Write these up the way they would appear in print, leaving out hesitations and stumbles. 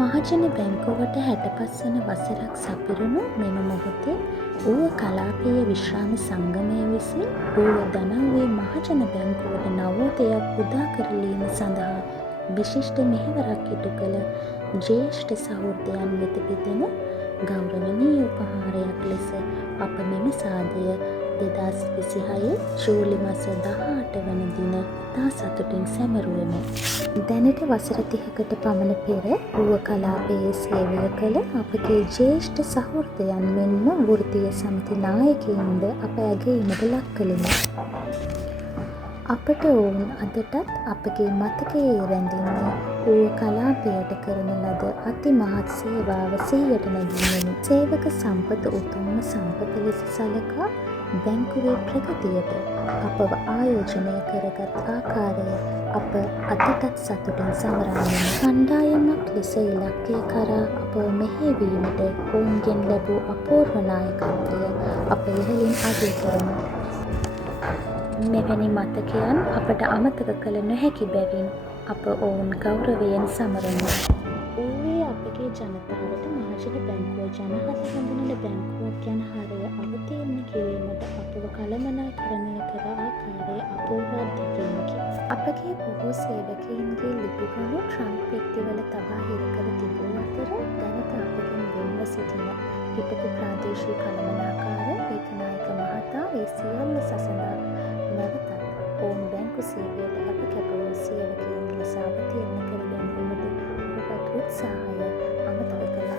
මහජන බැංකුවට 65 වන වසරක් සපිරුණු මෙම මොහොතේ ඌව කලාපීය විශ්‍රාම සංගමය විසින් ඌව දනව්වේ මහජන බැංකුවට නවෝදයක් උදා කරලීම සඳහා විශිෂ්ට මෙහෙවරක් ඉටු කළ ජ්‍යෙෂ්ඨ සහෘදයන් වෙත පිදෙන ගෞරවනීය උපහාරයක් ලෙස අප මෙම සාදය 2026 ජූලි මාස 18 වන දින ඉතා සතුටින් සැමරුවෙමු. දැනට වසර 30කට පමණ පෙර ඌව කලාපයේ සේවය කළ අපගේ ජ්‍යෙෂ්ඨ සහෘදයන් මෙන්ම වෘත්තීය සමිති නායකයින්ද අප ඇගයීමට ලක් කළෙමු. අපට ඔවුන් අදටත් අපගේ මතකයේ රැඳෙන්නේ ඌව කලාපයට කරන ලද අතිමහත් සේවාව සිහියට නැගීමෙනි. සේවක සම්පත උතුම්ම සම්පත ලෙස සලකා බැංකුවේ ප්‍රගතියට අපව ආයෝජනය කරගත් ආකාරය අප අදටත් සතුටින් සමරන්නේ. කණ්ඩායමක් ලෙස ඉලක්කය කරා අපව මෙහෙයවීමට ඔවුන්ගෙන් ලැබූ අපූර්ව නායකත්වය අප ඉහළින් අගය කරමු. මෙවැනි මතකයන් අපට අමතක කළ නොහැකි බැවින් අප ඔවුන් ගෞරවයෙන් සමරමු. ඌවේ අපගේ ජනතාවට මහජන බැංකුව ජනහස හඳුනන බැංකුවක් යන හරය අවතීර්ණ කිරීමට අපව කළමනාකරණය කර ආකාරය අපූර්ව අත්දැකීමකි. අපගේ බොහෝ සේවකයින්ගේ ලිපිගොනු ට්‍රංක් පෙට්ටිවල තබා හිර කර තිබූ අතර දැනට අපගෙන් වෙන්ව සිටින හිටපු ප්‍රාදේශීය කළමනාකාර ඒකනායක මහතා ඒ සියල්ල සසඳා නැවතත් ඔවුන් බැංකු සේවයට අප කැප වූ සේවකයන් ලෙස අවතීර්ණ කර ගැනීමට ඔබත් උත්සාහය අමතක කළා.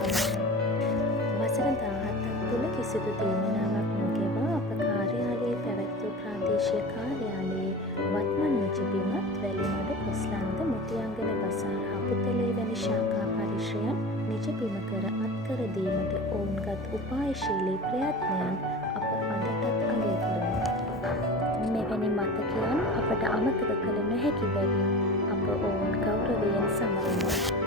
වසර 17ක් තුළ කිසිදු දීමනාවක් නොගෙවා අප කාර්යාලයේ පැවැත් වූ ප්‍රාදේශීය කාර්යාලයේ වත්මන් නිජබිමත් වැලිමඩ කොස්ලන්ද මුතියංගන බසාර හපුතලේ වැනි ශාඛා පරිශ්‍රයන් නිජබිම කර අත්කර දීමට ඔවුන්ගත් උපායශීලී ප්‍රයත්නයන් අප අදටත් අගය කරමු. මෙවැනි මතකයන් අපට අමතක කළ නොහැකි බැවින් අප ඔවුන් ගෞරවයෙන් සමරමු.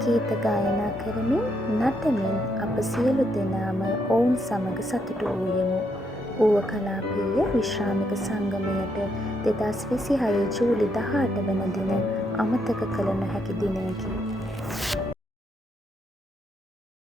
ගීත ගායනා කරමින් නටමින් අප සියලු දෙනාම ඔවුන් සමග සතුටු වූයෙමු. ඌව කලාපීය විශ්‍රාමික සංගමයට 2026 ජූලි 18 වන දින අමතක කළ නොහැකි දිනයකි.